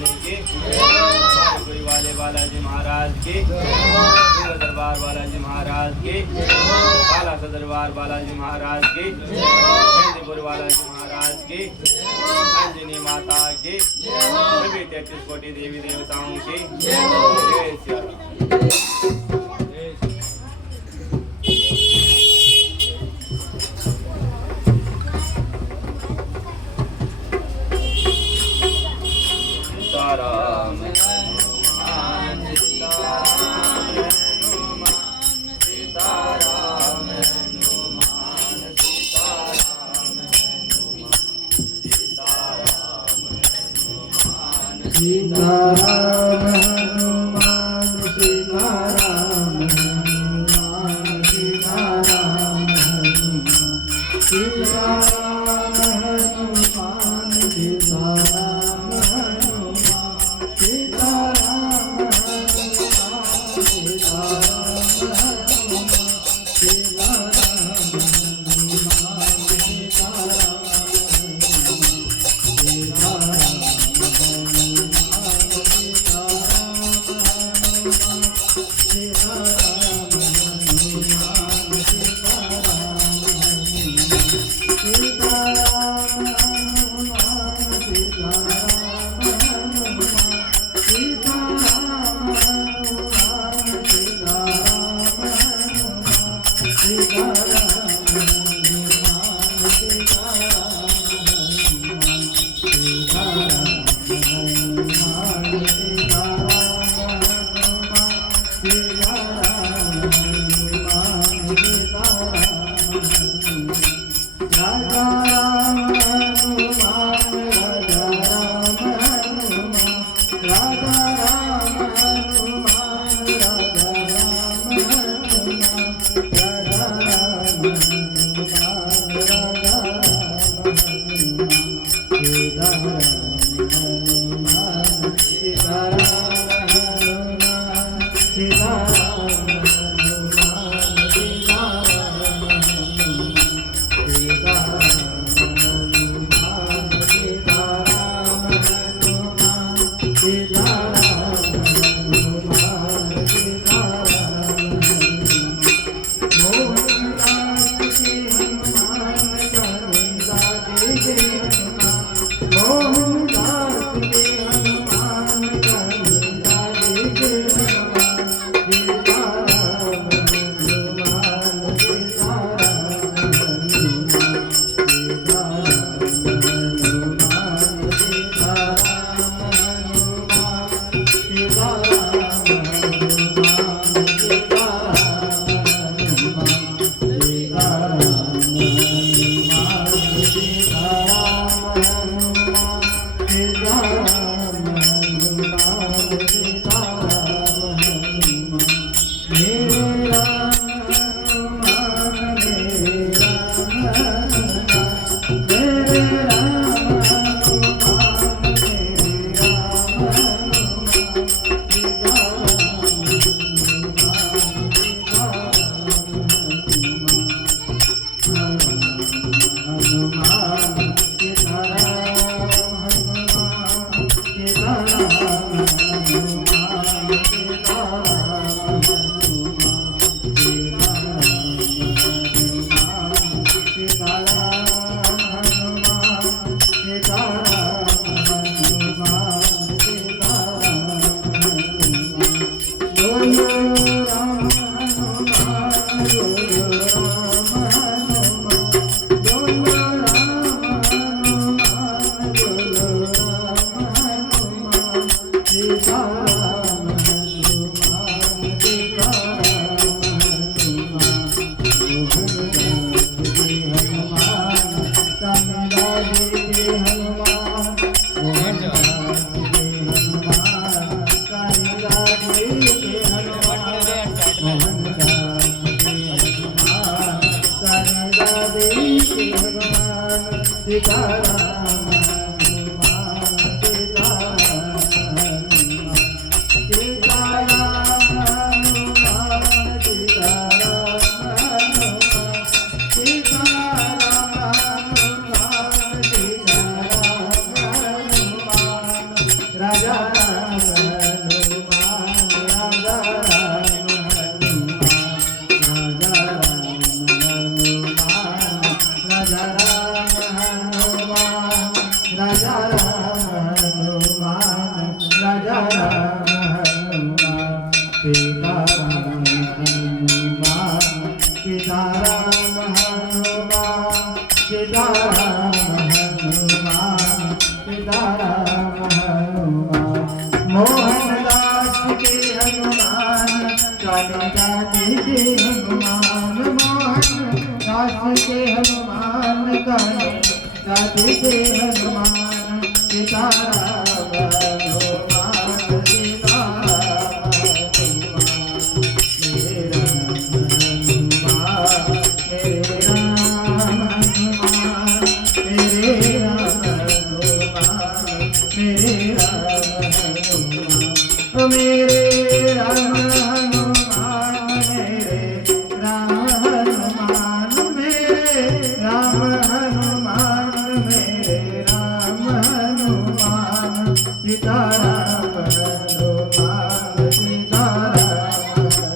जमाने के हमारे वाले बालाजी महाराज के, दरबार बालाजी महाराज के, काला सा दरबार बालाजी महाराज के, मेहंदीपुर बालाजी महाराज के, अंजनी माता के, सभी 33 कोटि देवी देवताओं के जय श्री राम। सीताराम हनुमान सीताराम हनुमान सीताराम हनुमान सीताराम हनुमान सीताराम हनुमान सीताराम हनुमान सीताराम राजा राम हनुमान राजा राम हनुमान राजा राम हनुमान राजा राम हनुमान राजा राम हनुमान सीताराम हनुमान सीताराम हनुमान सीताराम हनुमान सीताराम हनुमान मोहनदास के हनुमान काली जाति के हनुमान मोहनदास के हनुमान काली जाति के हनुमान सीताराम हनुमान सीताराम हनुमान मेरे राम हनुमान मेरे राम हनुमान मेरे राम हनुमान मेरे राम हनुमान मेरे राम हनुमान मेरे राम हनुमान मेरे राम हनुमान सीताराम हनुमान सीताराम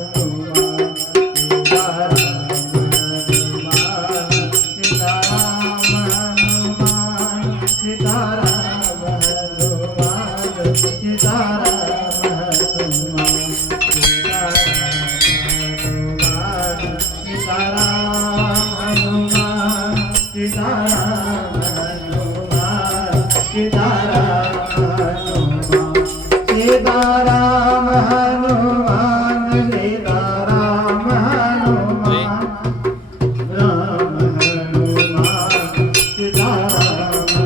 हनुमान सीताराम हनुमान सीताराम हनुमान सीताराम हनुमान सीताराम हनुमान सीताराम हनुमान सीताराम